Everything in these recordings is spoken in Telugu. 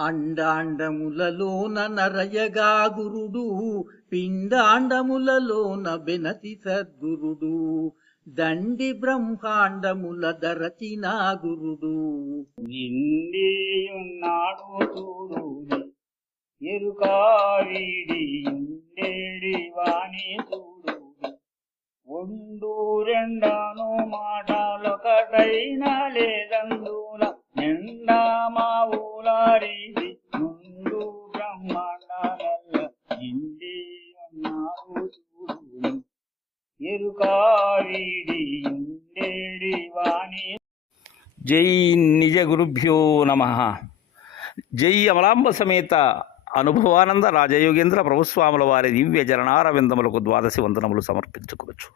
అండాండములలోన నరయగా గురుడు పిండాండములలోన బెనతి సద్గురుడు దండి బ్రహ్మాండముల దరచిన గురుడు. నిండి ఉన్నాడు చూడు ఎరుకావిడి ఉండేడి వాణి చూడు ఉండు రెండాను మాటలొకటైనా లేదందుల జై నిజ గురుభ్యో నమ. జై అమలాంబ సమేత అనుభవానంద రాజయోగేంద్ర ప్రభుస్వాముల వారి దివ్య జరణారవిందములకు ద్వాదశి వందనములు సమర్పించుకోవచ్చు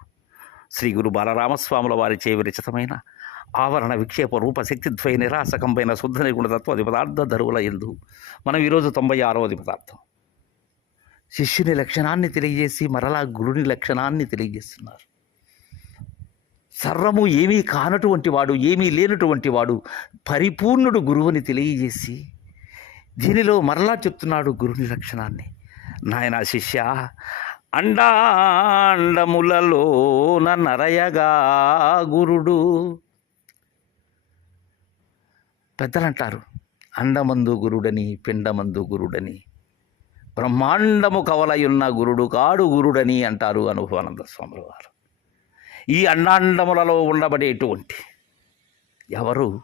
శ్రీ గురు బాలరామస్వాముల వారి చే విరచితమైన ఆవరణ విక్షేప రూప శక్తిద్వయ నిరాసకంపైన శుద్ధ నిగుణతత్వ పదార్థ ధరువుల ఎందు మనం ఈరోజు తొంభై ఆరవది పదార్థం శిష్యుని లక్షణాన్ని తెలియజేసి మరలా గురుని లక్షణాన్ని తెలియజేస్తున్నారు. సర్వము ఏమీ కానటువంటి వాడు ఏమీ లేనటువంటి వాడు పరిపూర్ణుడు గురువుని తెలియజేసి దీనిలో మరలా చెప్తున్నాడు గురుని లక్షణాన్ని. నాయన శిష్య అండాండములలో నరయగా గురుడు. పెద్దలంటారు అండమందు గురుడని పిండమందు గురుడని బ్రహ్మాండము కవలయున్న గురుడు కాడు గురుడని అంటారు అనుభవానంద స్వాముల వారు. ఈ అండాండములలో ఉండబడేటువంటి ఎవరు?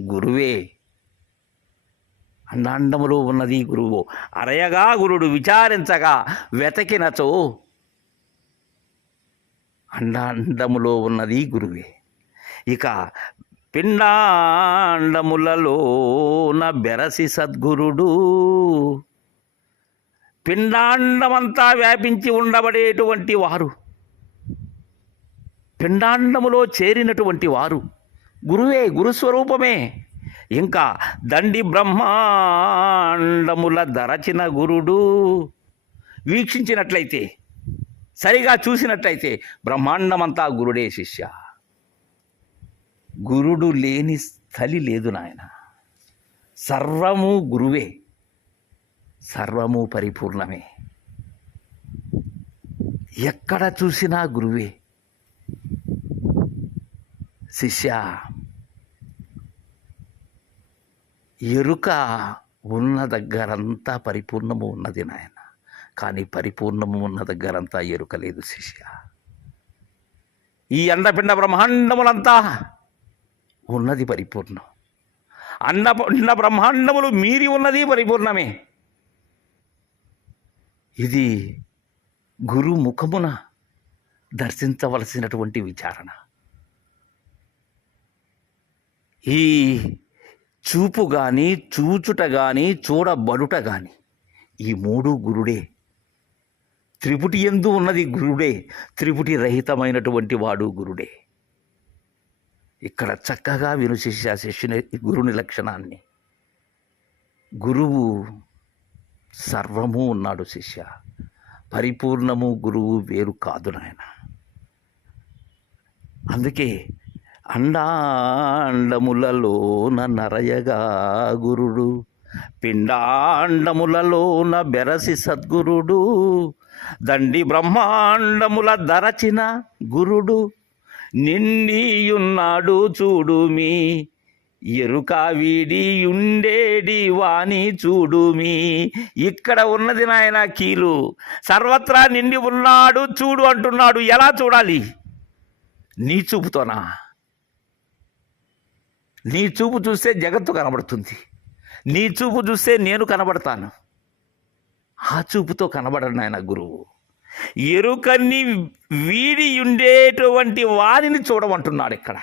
గురువే. అండాండములో ఉన్నది గురువు. అరయగా గురుడు విచారించగా వెతకినచో. అండాండములో ఉన్నది గురువే. ఇక పిండాండములలోన బెరసి సద్గురుడు. పిండాండమంతా వ్యాపించి ఉండబడేటువంటి వారు పిండాండములో చేరినటువంటి వారు. గురువే గురుస్వరూపమే. ఇంకా దండి బ్రహ్మాండముల దరచిన గురుడు. వీక్షించినట్లయితే సరిగా చూసినట్లయితే బ్రహ్మాండమంతా గురుడే శిష్య. గురుడు లేని స్థలి లేదు నాయన. సర్వము గురువే. సర్వము పరిపూర్ణమే. ఎక్కడ చూసినా గురువే. శిష్య ఎరుక ఉన్న దగ్గరంతా పరిపూర్ణము ఉన్నది నాయన. కానీ పరిపూర్ణము ఉన్న దగ్గరంతా ఎరుక లేదు శిష్య. ఈ అండపిండ బ్రహ్మాండములంతా ఉన్నది పరిపూర్ణం. అన్నపిండ బ్రహ్మాండములు మీరి ఉన్నది పరిపూర్ణమే. ఇది గురు ముఖమున దర్శించవలసినటువంటి విచారణ. ఈ చూపు కానీ చూచుట కానీ చూడబడుట కానీ ఈ మూడు గురుడే. త్రిపుటి ఎందు ఉన్నది గురుడే త్రిపుటి రహితమైనటువంటి వాడు గురుడే. ఇక్కడ చక్కగా విను శిష్య శిష్యుని గురుని లక్షణాన్ని. గురువు సర్వము ఉన్నాడు శిష్య. పరిపూర్ణము గురువు వేరు కాదు నాయన. అందుకే అండాండములలోన నరయగా గురుడు. పిండాండములలోన బెరసి సద్గురుడు. దండి బ్రహ్మాండముల దరచిన గురుడు. నిండియున్నాడు చూడుమి ఎరుక వీడి ఉండేడి వాణి చూడుమి ఇక్కడ ఉన్నది నాయన కీలు. సర్వత్రా నిండి ఉన్నాడు చూడు అంటున్నాడు. ఎలా చూడాలి? నీ చూపుతోనా? నీ చూపు చూస్తే జగత్తు కనబడుతుంది. నీ చూపు చూస్తే నేను కనబడతాను. ఆ చూపుతో కనబడను నాయన గురువు. ఎరుకని వీడి ఉండేటువంటి వారిని చూడమంటున్నాడు ఇక్కడ.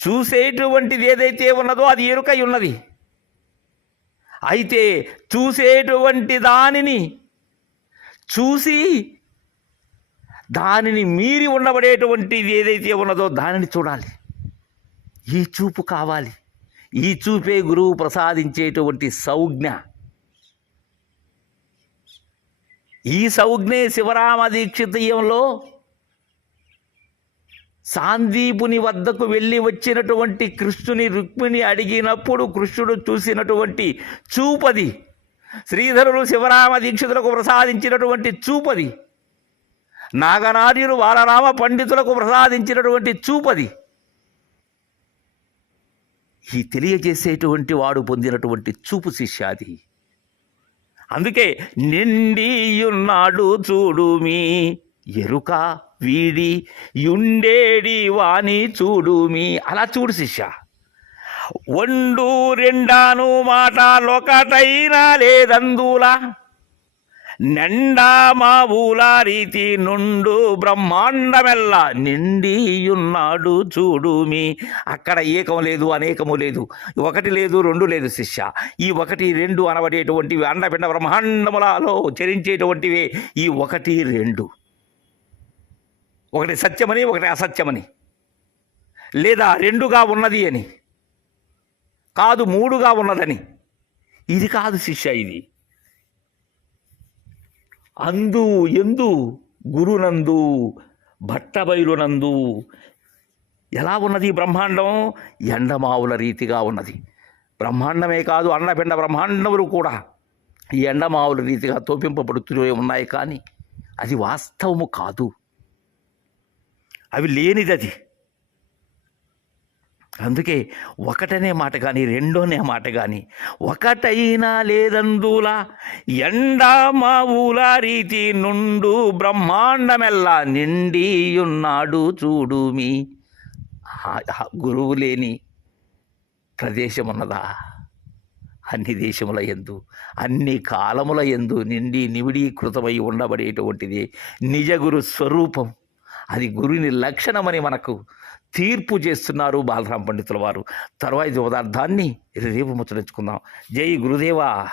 చూసేటువంటిది ఏదైతే ఉన్నదో అది ఎరుకై ఉన్నది. అయితే చూసేటువంటి దానిని చూసి దానిని మీరి ఉండబడేటువంటిది ఏదైతే ఉన్నదో దానిని చూడాలి. ఈ చూపు కావాలి. ఈ చూపే గురువు ప్రసాదించేటువంటి సౌజ్ఞ. ఈ సౌజ్ఞే శివరామ దీక్షితీయంలో సాందీపుని వద్దకు వెళ్ళి వచ్చినటువంటి కృష్ణుని రుక్మిణి అడిగినప్పుడు కృష్ణుడు చూసినటువంటి చూపది. శ్రీధరులు శివరామ దీక్షితులకు ప్రసాదించినటువంటి చూపది. నాగనార్యులు బాలరామ పండితులకు ప్రసాదించినటువంటి చూపది. ఈ తెలియజేసేటువంటి వాడు పొందినటువంటి చూపు శిష్యాది. అందుకే నిండియున్నాడు చూడు మీ ఎరుక వీడి యుండేడి వాణి చూడు మీ. అలా చూడు శిష్య. ఒండు రెండాను మాట మాటలొకటైనా లేదందులా నిండా మా నుండు బ్రహ్మాండమెల్ల నిండియున్నాడు చూడు మీ. అక్కడ ఏకం లేదు అనేకము లేదు ఒకటి లేదు రెండు లేదు శిష్య. ఈ ఒకటి రెండు అనబడేటువంటివి అండపిండ బ్రహ్మాండములలో చరించేటువంటివి ఈ ఒకటి రెండు. ఒకటి సత్యమని ఒకటి అసత్యమని. లేదా రెండుగా ఉన్నది అని కాదు మూడుగా ఉన్నదని. ఇది కాదు శిష్య ఇది. అందు ఎందు గురునందు భట్టబయలునందు ఎలా ఉన్నది ఈ బ్రహ్మాండం? ఎండమావుల రీతిగా ఉన్నది. బ్రహ్మాండమే కాదు అన్నపిండ బ్రహ్మాండములు కూడా ఈ ఎండమావుల రీతిగా తోపింపబడుతూనే ఉన్నాయి కానీ అది వాస్తవము కాదు. అవి లేనిది అది అందుకే ఒకటనే మాట కానీ రెండోనే మాట కానీ ఒకటైనా లేదందులా ఎండా మా ఊల రీతి నుండు బ్రహ్మాండమెల్లా నిండియున్నాడు చూడు మీ. గురువు లేని ప్రదేశం ఉన్నదా అన్ని దేశముల ఎందు అన్ని కాలముల ఎందు నిండి నివిడీకృతమై ఉండబడేటువంటిది నిజ గురు స్వరూపం. అది గురుని లక్షణమని మనకు తీర్పు చేస్తున్నారు బాలరామ పండితుల వారు. తర్వాయి పదార్థాన్ని రేపు ముచ్చరించుకుందాం. జై గురుదేవా.